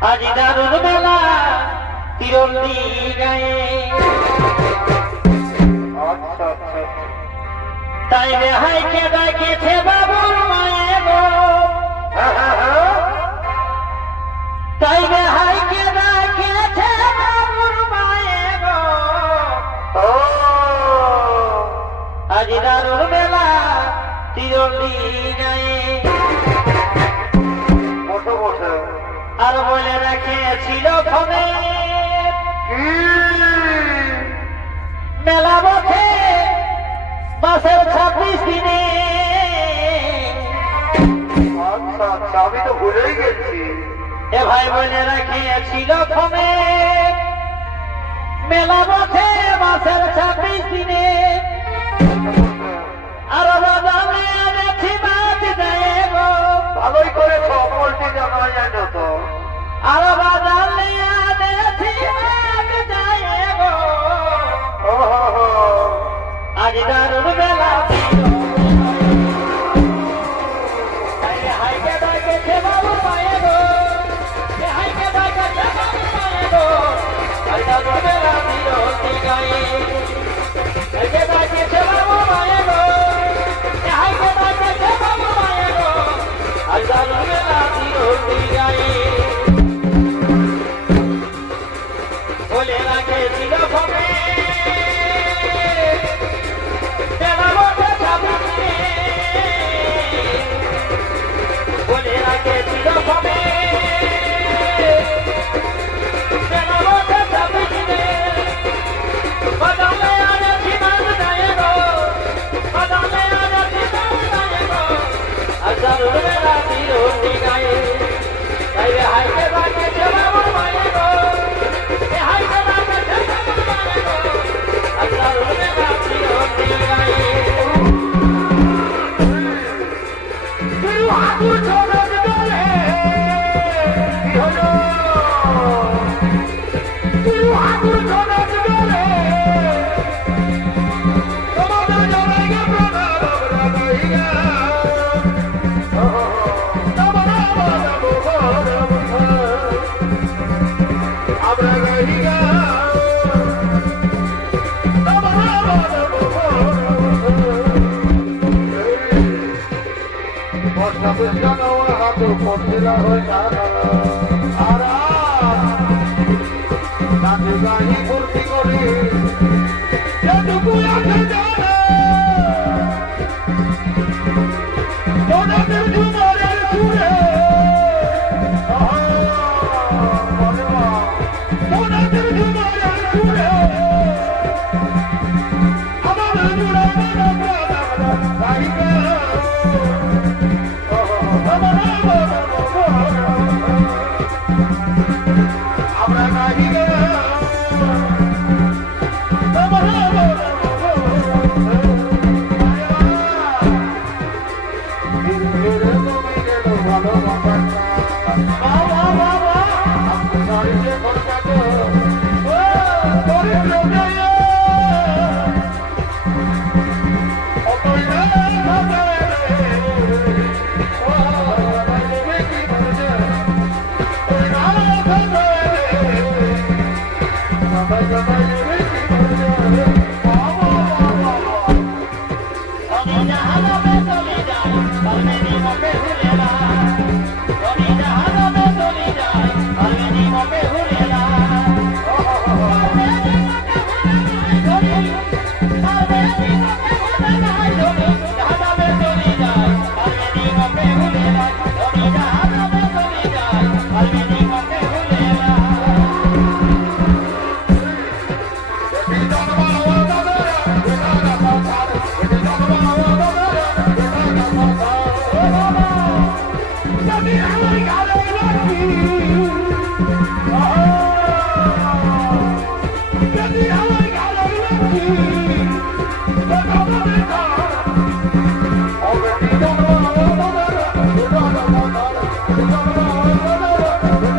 আজি দারুণ বেলা তিরন্দি গায়ে তাই বেহাইকে ডাকেছে বাবুর মায়ে গো তাই বেহাইকে ডাকেছে বাবুর মায়ে গো আজি দারুণ বেলা তিরন্দি গায়ে আর বলে রেখেছিল ফোনে মেলা বসে মাসের 26 দিনে। আচ্ছা আমি তো ভুলেই গেছি। এ ভাই বলে রেখেছিল ফোনে মেলা বসে মাসের 26 দিনে। আর বাদামে এনেছি মাছ দেয় গো ভালোই করে পোল্ট্রি জানা যায় না তো। আর বাদামে এনেছি মাছ দেয় গো আজ দারুণ বেলা হাইকে ডাকেছে বাবু মায়ে গো হাইকে ডাকেছে বাবু মায়ে গো আজ দারুণ বেলা বিরতি গায়ে হাইকে ডাকেছে বাবু মায়ে গো হাইকে ডাকেছে বাবু মায়ে গো আজ দারুণ বেলা বিরতি গায়ে বলে রাখেছিল ফোনে বলে রাখেছিল ফোনে বাদামে এনেছি মাছ দেয় গো বাদামে এনেছি মাছ দেয় গো আজ দারুণ বেলা বিরতি গায়ে তাই হাইকে ডাকেছে বাবু মায়ে গো হাইকে ডাকেছে বাবু মায়ে গো আজ দারুণ বেলা বিরতি গায়ে আগুন চলন বলে কি হলো আগুন চলন বলে তোমাদের জড়াইগা প্রণাম আমরা গাইগা বর্ষা বুঝানো হাত পড়ছিল হয়ে আর নাচে গাই ফুর্তি করে যেটুকু আছে জানে তোদের ঝুমারের সুরে তোদের ঝুমারের সুরে আমাদের জুড়ানো গাইবে আমরা গাইবে ভালো Oh,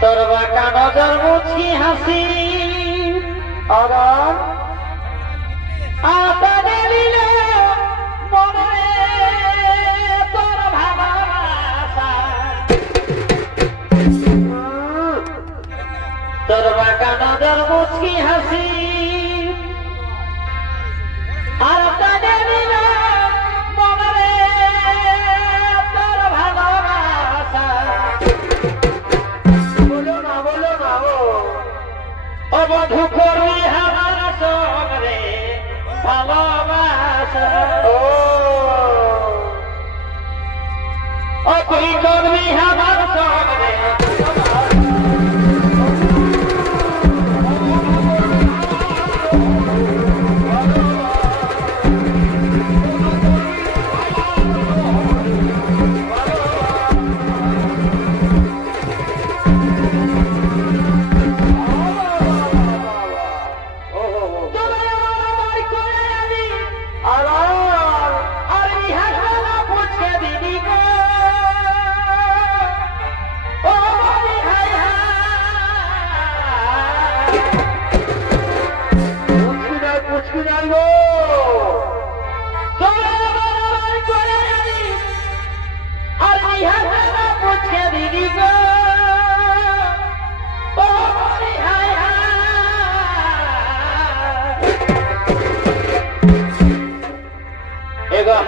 তোর বাঁকা নজর মুছি হাসি আবার আতারে দিল মনে তোর ভালোবাসা তোর বাঁকা নজর মুছি হাসি আর তারে দিল মনে তোর ভালোবাসা বলো না ও বধু করবি আমার সঙ্গে ভালোবাসা ও তুই করবি আমার সঙ্গে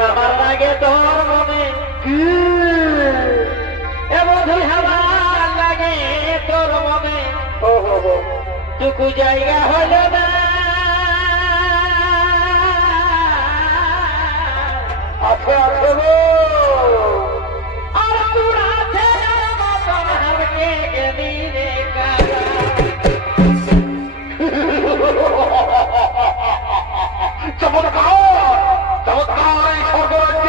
আমার লাগে তোর মনে বধুই আমার লাগে তোর মনে টুকু জায়গা হল না আছে গো আর তোর আছে মতন হারকে গেলি রে কারা চমৎকার এই স্বর্গরাজ্য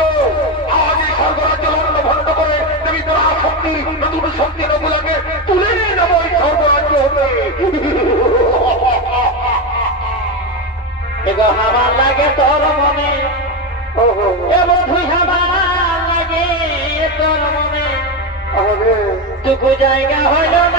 আজ এই স্বর্গরাজ্য লণ্ডভণ্ড করে তুমি তোর শক্তি নতুন শক্তি নগুলাকে তুলে নিয়ে নেবো এই স্বর্গরাজ্য হতে আমার লাগে তোর মনে বধুই আমার লাগে তোর মনে টুকু জায়গা হইল না